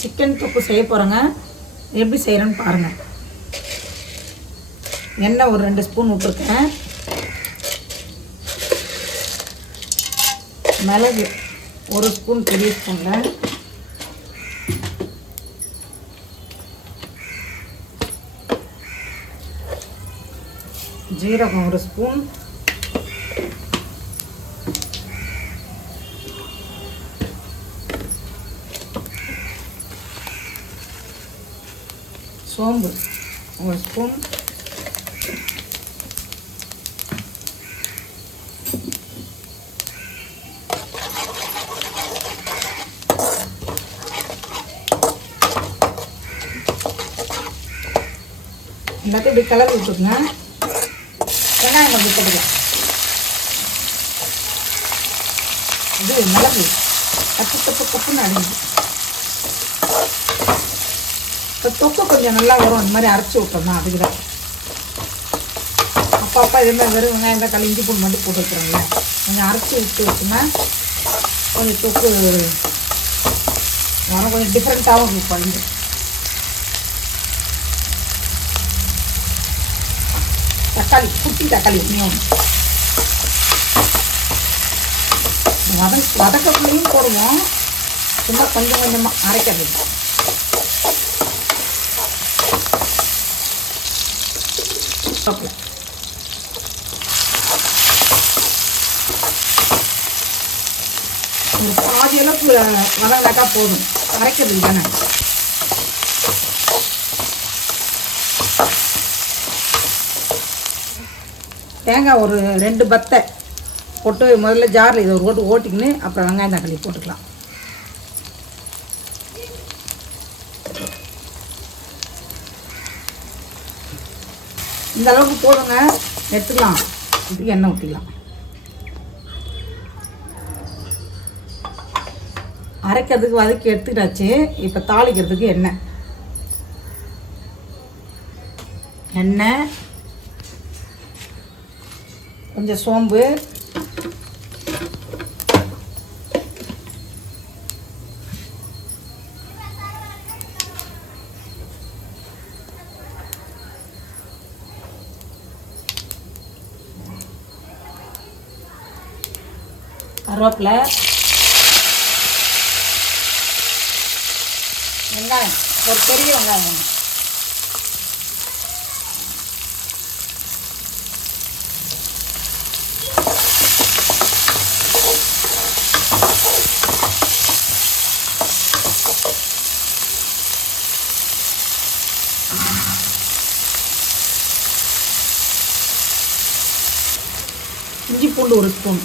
Chicken தொப்பு செய்ய போகிறேங்க எப்படி செய்கிறேன்னு பாருங்கள் எண்ணெய் ஒரு ரெண்டு ஸ்பூன் விட்டுருக்கேன் மிளகு ஒரு ஸ்பூன் பெரிய ஸ்பூனில். ஜீரகம் ஒரு ஸ்பூன். சோம்பு. ஒரு ஸ்பூன். எல்லாத்தையும் இப்படி கலர் விட்டுருங்க வெங்காயம் கொஞ்சம் போட்டுக்கலாம் இது மிளகு. கப்பு கப்பு கப்புன்னு அடிங்க. இப்போ தொக்கு கொஞ்சம் நல்லா வரும். இந்த மாதிரி அரைச்சி விட்டோம்னா அதுக்கு தான் அப்பா அப்பா இதெல்லாம் வெறும் வெங்காயம் தான் இஞ்சி பூண்டு மட்டும் போட்டு வைக்கிறோம்ல கொஞ்சம் அரைச்சி விட்டு வச்சோம்னா கொஞ்சம் தொக்கு வரும். கொஞ்சம் டிஃப்ரெண்ட்டாகவும் இருக்கும் குழம்பு. தக்காளி குட்டி தக்காளி இன்னும் வதக்க வதக்கக்குள்ளேயும் போடுவோம். சும்மா கொஞ்சம் கொஞ்சமாக அரைக்கிறது ஓகே ஒரு பாதி அளவுக்கு வதங்கினாக்கா போதும். அரைக்கிறது தானே தேங்காய் ஒரு ரெண்டு பத்தை போட்டு முதல்ல ஜாரில் இதை ஒரு ஓட்டு ஓட்டிக்கின்னு அப்புறம் வெங்காயம் தக்காளி போட்டுக்கலாம். இந்த அளவுக்கு போடுங்க எடுத்துக்கலாம். இப்படி எண்ணெய் ஊற்றிக்கலாம் அரைக்கிறதுக்கு வதக்கி எடுத்துக்கிட்டாச்சு. இப்போ தாளிக்கிறதுக்கு எண்ணெய். எண்ணெய் கொஞ்சம் சோம்பு கருவேப்பிலை. வெங்காயம். ஒரு பெரிய வெங்காயம் ஒன்று இஞ்சி பூண்டு ஒரு ஸ்பூன்.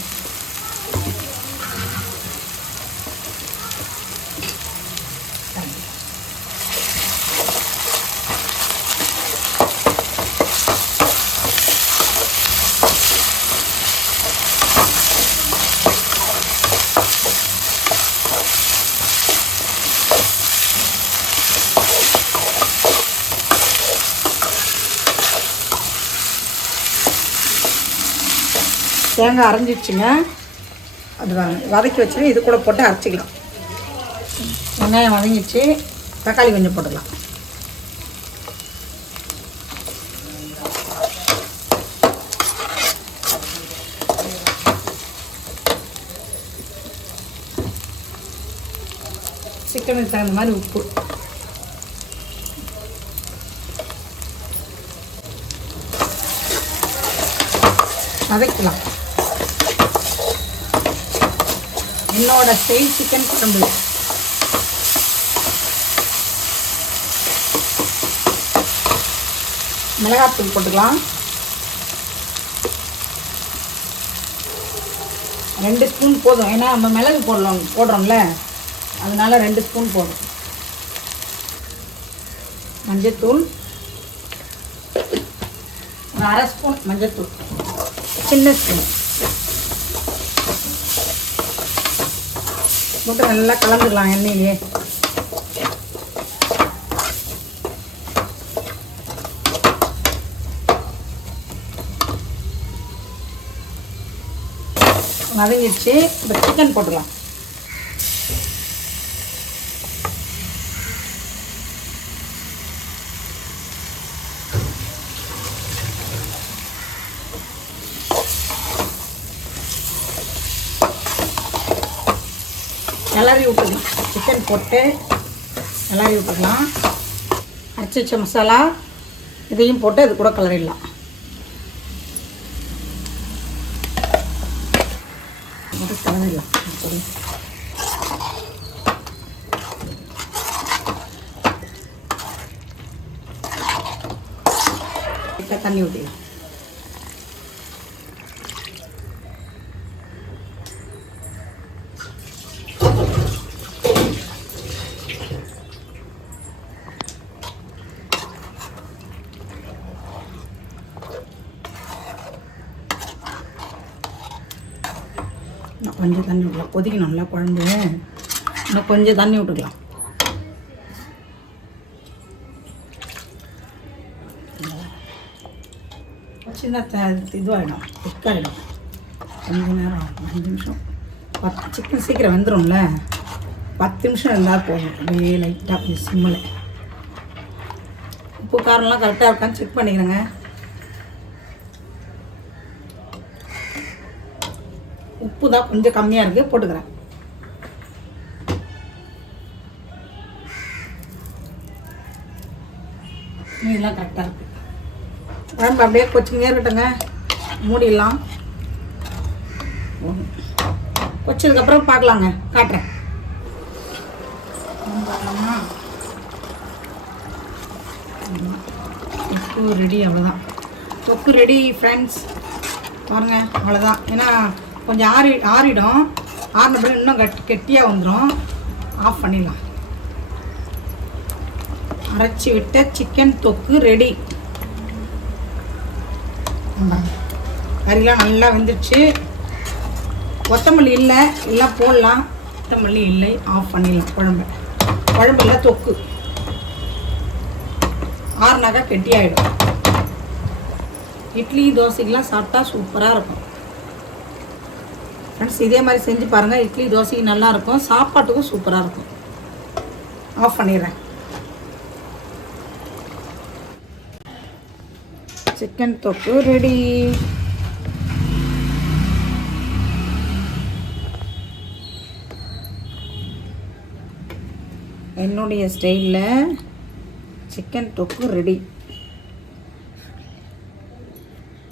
தேங்காய் அரைஞ்சிடுச்சுங்க. அது வ- வதக்கி வச்சு இது கூட போட்டு அரைச்சிக்கலாம். வெங்காயம் வதங்கிடுச்சு. தக்காளி கொஞ்சம் போட்டுக்கலாம். சிக்கனுக்கு தகுந்த மாதிரி உப்பு. வதக்கலாம். என்னோட ஸ்டைல் சிக்கன் குழம்பு மிளகாத்தூள் போட்டுக்கலாம். ரெண்டு ஸ்பூன் போதும். ஏன்னா நம்ம மிளகு போடலாம் போடுறோம்ல. அதனால ரெண்டு ஸ்பூன் போதும். மஞ்சத்தூள். ஒரு அரை ஸ்பூன் மஞ்சத்தூள். சின்ன ஸ்பூன். போட்டு நல்லா கலந்துக்கலாம் எண்ணெயிலே. வதங்கிடுச்சு. இப்போ சிக்கன் போட்டுக்கலாம். கிளறி விட்டுக்கலாம். சிக்கன் போட்டு கிளறி விட்டுக்கலாம். அரைச்சி வச்ச மசாலா இதையும் போட்டு அது கூட கிளறிடலாம். போட்டு கிளறிடலாம். தண்ணி ஊற்றிடலாம் கொஞ்சம் தண்ணி விடலாம் நல்லா குழம்பு. இன்னும் கொஞ்சம் தண்ணி விட்டுக்கலாம் சின்ன இதுவாகிடும் திக்காகிடும் கொஞ்சம் நேரம் ஆகும். அஞ்சு நிமிஷம். பத்து சிக்கன் சீக்கிரம் வந்துடும்ல பத்து நிமிஷம் இருந்தால் போதும். அப்படியே லைட்டாக கொஞ்சம் சிம்மில். உப்பு காரம்லாம் கரெக்டாக இருக்கான்னு செக் பண்ணிக்கிறேங்க. உப்பு தான் கொஞ்சம் கம்மியாக இருக்குது போட்டுக்கிறேன். இதெல்லாம் கரெக்டாக இருக்குது குழம்பு அப்படியே கொச்சிங்க இருக்கட்டுங்க மூடிடலாம். கொச்சதுக்கப்புறம் பார்க்கலாங்க காட்டுறேன். பார்க்கலாமா தொக்கு ரெடி அவ்வளோதான் தொக்கு ரெடி ஃப்ரெண்ட்ஸ் பாருங்கள் அவ்வளோதான் ஏன்னா கொஞ்சம் ஆறி ஆறிடும். ஆறின பிறகு இன்னும் கட் கெட்டியாக வந்துடும் ஆஃப் பண்ணிடலாம். அரைச்சி விட்ட சிக்கன் தொக்கு ரெடி கறிலாம் நல்லா வெந்துருச்சு. கொத்தமல்லி இல்லை எல்லாம் போடலாம். கொத்தமல்லி இல்லை ஆஃப் பண்ணிடலாம். குழம்பு. குழம்பு இல்லை தொக்கு. ஆறுனாக்கா கெட்டியாயிடும். இட்லி தோசைக்கெலாம் சாப்பிட்டா சூப்பராக இருக்கும். ஃப்ரெண்ட்ஸ் இதே மாதிரி செஞ்சு பாருங்கள் இட்லி தோசையும் நல்லாயிருக்கும் சாப்பாட்டுக்கும் சூப்பராக இருக்கும். ஆஃப் பண்ணிடுறேன். சிக்கன் தொக்கு ரெடி என்னுடைய ஸ்டைலில் சிக்கன் தொக்கு ரெடி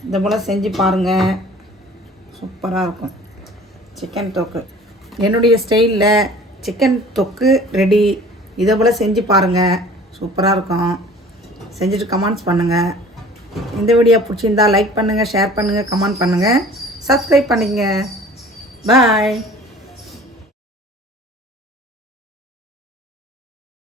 இந்த போல் செஞ்சு பாருங்கள் சூப்பராக இருக்கும். சிக்கன் தொக்கு. என்னுடைய ஸ்டைலில் சிக்கன் தொக்கு ரெடி இதை போல் செஞ்சு பாருங்கள் சூப்பராக இருக்கும். செஞ்சுட்டு கமெண்ட்ஸ் பண்ணுங்கள் இந்த வீடியோ பிடிச்சிருந்தா லைக் பண்ணுங்கள் ஷேர் பண்ணுங்கள் கமெண்ட் பண்ணுங்கள் சப்ஸ்கிரைப் பண்ணிக்கங்க. பாய்